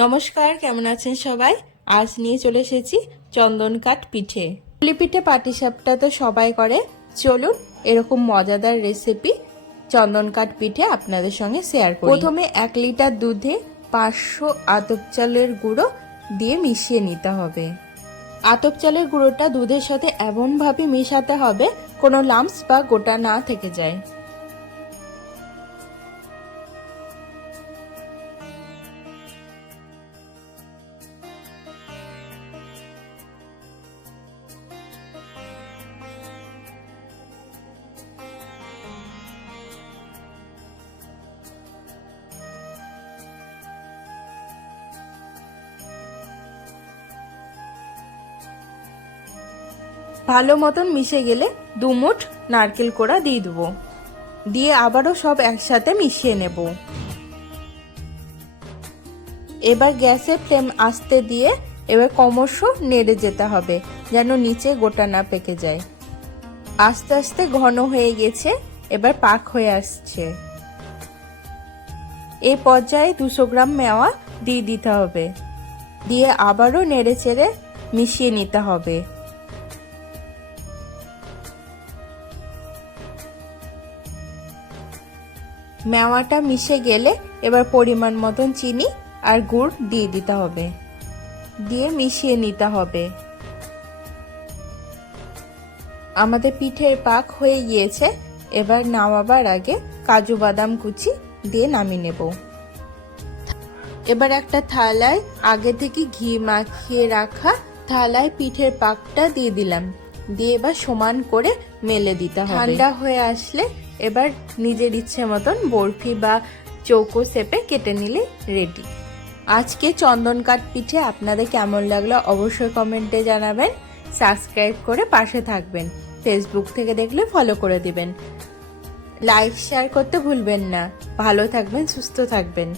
নমস্কার, কেমন আছেন সবাই? আজ নিয়ে চলে এসেছি চন্দন কাঠ পিঠে। পুলি পিঠে পাটিসাপটা তো সবাই করে। চলুন এরকম মজাদার রেসিপি চন্দন কাঠ পিঠে আপনাদের সঙ্গে শেয়ার করি। প্রথমে 1 লিটার দুধে 500 আতপ চালের গুঁড়ো দিয়ে মিশিয়ে নিতে হবে। আতপ চালের গুঁড়োটা দুধের সাথে এমনভাবে মেশাতে হবে কোনো লাম্পস বা গোটা না থেকে যায়। ভালো মতন মিশে গেলে 2 মুঠ নারকেল কোড়া দিয়ে দেবো। দিয়ে আবারও সব একসাথে মিশিয়ে নেব। এবার গ্যাসের ফ্লেম আস্তে দিয়ে এবার ক্রমশ নেড়ে যেতে হবে যেন নিচে গোটা না পেকে যায়। আস্তে আস্তে ঘন হয়ে গেছে, এবার পাক হয়ে আসছে। এই পর্যায়ে 200 গ্রাম মেওয়া দিয়ে দিতে হবে। দিয়ে আবারও নেড়ে চেড়ে মিশিয়ে নিতে হবে। মেওয়াটা মিশে গেলে এবার পরিমাণ মতন চিনি আর গুড় দিয়ে দিতে হবে। দিয়ে মিশিয়ে নিতে হবে। আমাদের পিঠের পাক হয়ে গিয়েছে। এবার নামাবার আগে কাজু বাদাম কুচি দিয়ে নামিয়ে নেব। এবার একটা থালায় আগে থেকে ঘি মাখিয়ে রাখা থালায় পিঠের পাকটা দিয়ে দিলাম। দিয়ে এবার সমান করে মেলে দিতে হবে। ঠান্ডা হয়ে আসলে এবার নিজের ইচ্ছে মতন বরফি বা চৌকো শেপে কেটে নিলে রেডি। আজকে চন্দন কাঠ পিঠে আপনাদের কেমন লাগলো অবশ্যই কমেন্টে জানাবেন। সাবস্ক্রাইব করে পাশে থাকবেন। ফেসবুক থেকে দেখলে ফলো করে দিবেন। লাইক শেয়ার করতে ভুলবেন না। ভালো থাকবেন, সুস্থ থাকবেন।